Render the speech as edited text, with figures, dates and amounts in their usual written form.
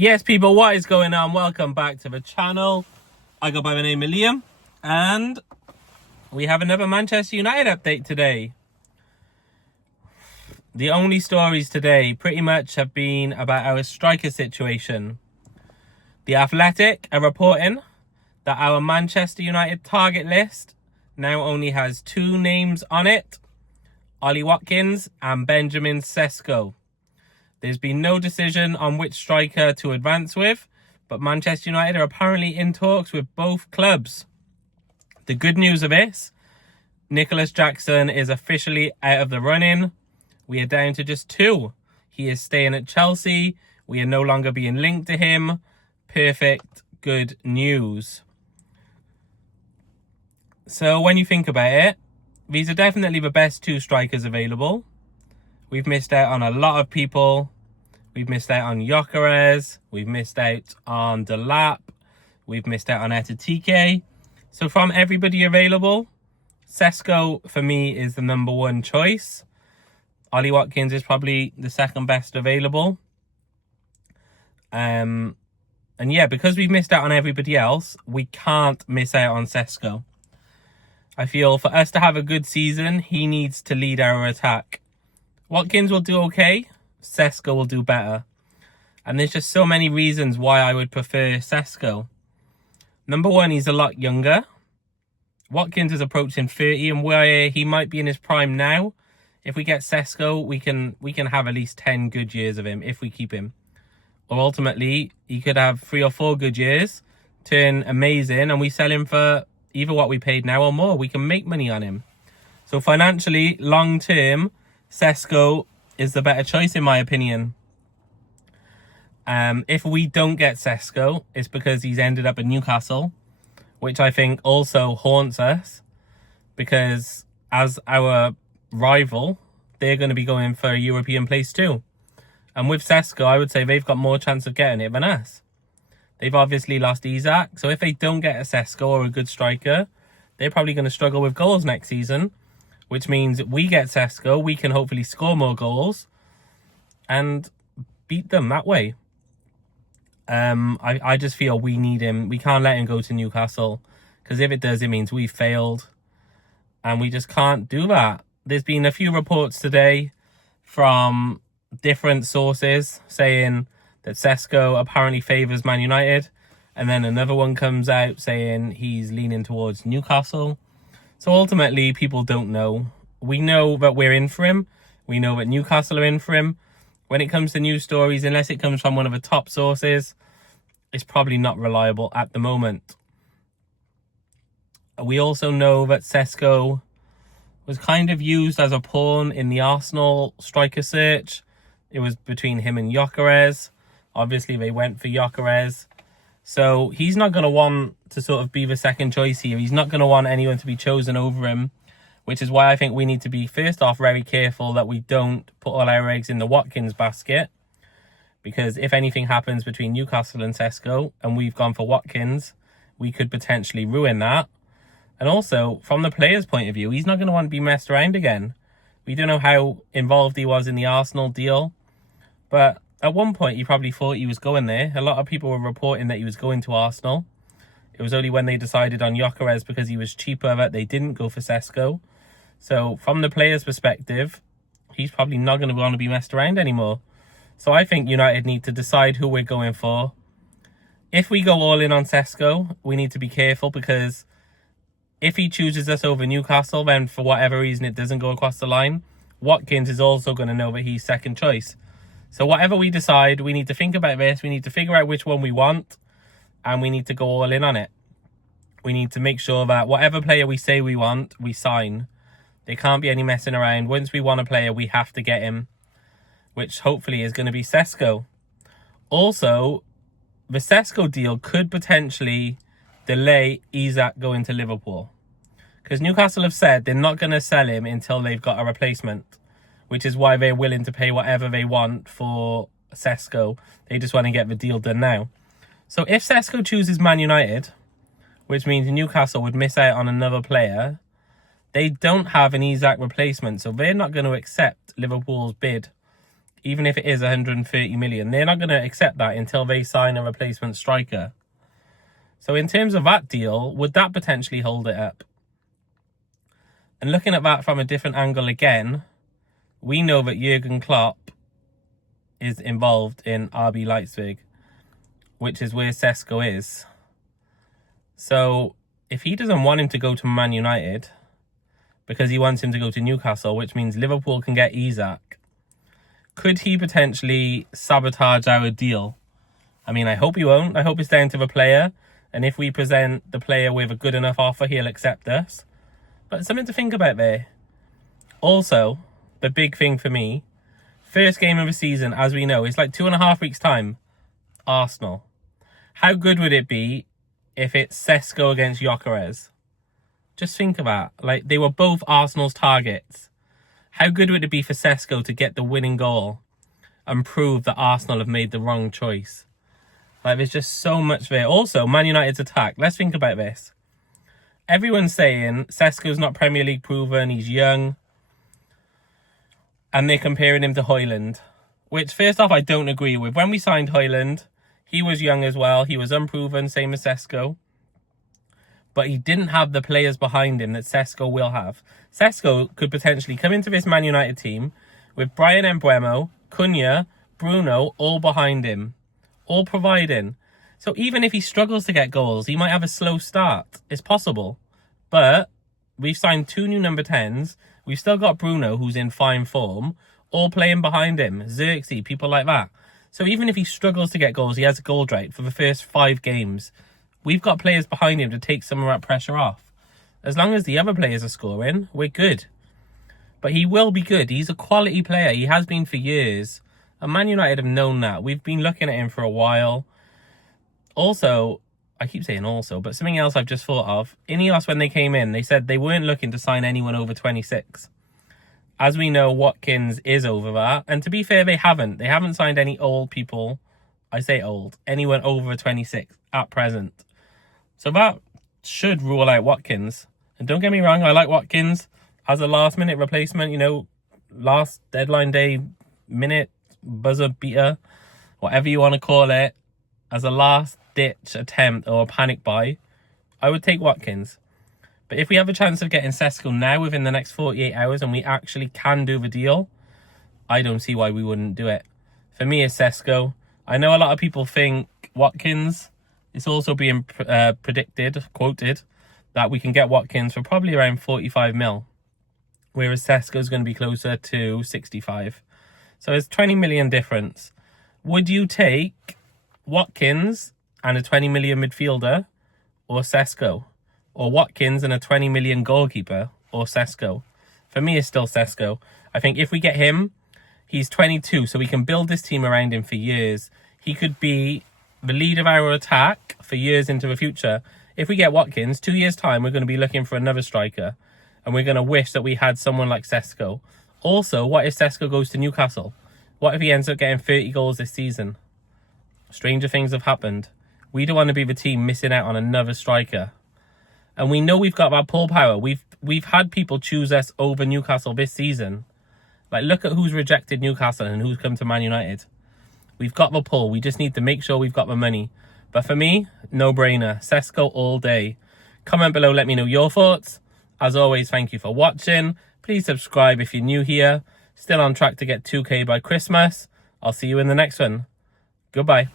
Yes, people, what is going on? Welcome back to the channel. I go by the name of Liam, and we have another Manchester United update today. The only stories today pretty much have been about our striker situation. The Athletic are reporting that our Manchester United target list now only has two names on it: Ollie Watkins and Benjamin Sesko. There's been no decision on which striker to advance with, but Manchester United are apparently in talks with both clubs. The good news of this, Nicholas Jackson is officially out of the running. We are down to just two. He is staying at Chelsea. We are no longer being linked to him. Perfect, good news. So when you think about it, these are definitely the best two strikers available. We've missed out on a lot of people. We've missed out on Gyökeres. We've missed out on Delap. We've missed out on Etatike. So from everybody available, Sesko for me is the number one choice. Ollie Watkins is probably the second best available. And yeah, because we've missed out on everybody else, we can't miss out on Sesko. I feel for us to have a good season, he needs to lead our attack. Watkins will do okay. Sesko will do better. And there's just so many reasons why I would prefer Sesko. Number one, he's a lot younger. Watkins is approaching 30, and where he might be in his prime now, if we get Sesko, we can have at least 10 good years of him if we keep him. Or ultimately, he could have 3 or 4 good years, turn amazing, and we sell him for either what we paid now or more. We can make money on him. So financially, long term, Sesko is the better choice in my opinion. If we don't get Sesko, it's because he's ended up at Newcastle, which I think also haunts us, because as our rival, they're going to be going for a European place too. And with Sesko, I would say they've got more chance of getting it than us. They've obviously lost Isak, so if they don't get a Sesko or a good striker, they're probably going to struggle with goals next season, which means we get Sesko, we can hopefully score more goals and beat them that way. I just feel we need him. We can't let him go to Newcastle, because if it does, it means we've failed. And we just can't do that. There's been a few reports today from different sources saying that Sesko apparently favours Man United. And then another one comes out saying he's leaning towards Newcastle. So ultimately, people don't know. We know that we're in for him. We know that Newcastle are in for him. When it comes to news stories, unless it comes from one of the top sources, it's probably not reliable at the moment. We also know that Sesko was kind of used as a pawn in the Arsenal striker search. It was between him and Gyökeres. Obviously, they went for Gyökeres. So he's not going to want to sort of be the second choice here. He's not going to want anyone to be chosen over him, which is why I think we need to be, first off, very careful that we don't put all our eggs in the Watkins basket. Because if anything happens between Newcastle and Sesko, and we've gone for Watkins, we could potentially ruin that. And also, from the player's point of view, he's not going to want to be messed around again. We don't know how involved he was in the Arsenal deal, but at one point, he probably thought he was going there. A lot of people were reporting that he was going to Arsenal. It was only when they decided on Gyökeres because he was cheaper that they didn't go for Sesko. So from the player's perspective, he's probably not going to want to be messed around anymore. So I think United need to decide who we're going for. If we go all in on Sesko, we need to be careful, because if he chooses us over Newcastle, then for whatever reason it doesn't go across the line, Watkins is also going to know that he's second choice. So whatever we decide, we need to think about this. We need to figure out which one we want, and we need to go all in on it. We need to make sure that whatever player we say we want, we sign. There can't be any messing around. Once we want a player, we have to get him, which hopefully is going to be Sesko. Also, the Sesko deal could potentially delay Isak going to Liverpool, because Newcastle have said they're not going to sell him until they've got a replacement, which is why they're willing to pay whatever they want for Sesko. They just want to get the deal done now. So if Sesko chooses Man United, which means Newcastle would miss out on another player, they don't have an Isak replacement, so they're not going to accept Liverpool's bid. even if it is 130 million. They're not going to accept that until they sign a replacement striker. So in terms of that deal, would that potentially hold it up? And looking at that from a different angle again, we know that Jurgen Klopp is involved in RB Leipzig, which is where Sesko is. So if he doesn't want him to go to Man United because he wants him to go to Newcastle, which means Liverpool can get Isak, could he potentially sabotage our deal? I mean, I hope he won't. I hope it's down to the player. And if we present the player with a good enough offer, he'll accept us. But something to think about there. Also, the big thing for me, first game of the season, as we know, it's like 2.5 weeks' time. Arsenal. How good would it be if it's Sesko against Gyökeres? Just think of that. Like, they were both Arsenal's targets. How good would it be for Sesko to get the winning goal and prove that Arsenal have made the wrong choice? Like, there's just so much there. Also, Man United's attack. Let's think about this. Everyone's saying Sesko's not Premier League proven, he's young. And they're comparing him to Højlund. Which, first off, I don't agree with. When we signed Højlund, he was young as well. He was unproven, same as Sesko. But he didn't have the players behind him that Sesko will have. Sesko could potentially come into this Man United team with Brian Mbeumo, Cunha, Bruno, all behind him. All providing. So even if he struggles to get goals, he might have a slow start. It's possible. But we've signed 2 new number 10s. We've still got Bruno, who's in fine form, all playing behind him. Xerxes, people like that. So even if he struggles to get goals, he has a goal rate for the first 5 games. We've got players behind him to take some of that pressure off. As long as the other players are scoring, we're good. But he will be good. He's a quality player. He has been for years. And Man United have known that. We've been looking at him for a while. Also, I keep saying also, but something else I've just thought of. Ineos, when they came in, they said they weren't looking to sign anyone over 26. As we know, Watkins is over that. And to be fair, they haven't. They haven't signed any old people. I say old. Anyone over 26 at present. So that should rule out Watkins. And don't get me wrong, I like Watkins as a last-minute replacement. You know, last deadline day minute buzzer beater, whatever you want to call it, as a last-ditch attempt or a panic buy, I would take Watkins. But if we have a chance of getting Sesko now within the next 48 hours and we actually can do the deal, I don't see why we wouldn't do it. For me, it's Sesko. I know a lot of people think Watkins. It's also being quoted, that we can get Watkins for probably around 45 mil, whereas Sesko's going to be closer to 65. So it's 20 million difference. Would you take Watkins and a 20 million midfielder or Sesko? Or Watkins and a 20 million goalkeeper or Sesko? For me, it's still Sesko. I think if we get him, he's 22, so we can build this team around him for years. He could be the lead of our attack for years into the future. If we get Watkins, 2 years' time, we're going to be looking for another striker. And we're going to wish that we had someone like Sesko. Also, what if Sesko goes to Newcastle? What if he ends up getting 30 goals this season? Stranger things have happened. We don't want to be the team missing out on another striker. And we know we've got that pull power. We've had people choose us over Newcastle this season. Like, look at who's rejected Newcastle and who's come to Man United. We've got the pull. We just need to make sure we've got the money. But for me, no-brainer. Sesko all day. Comment below, let me know your thoughts. As always, thank you for watching. Please subscribe if you're new here. Still on track to get 2K by Christmas. I'll see you in the next one. Goodbye.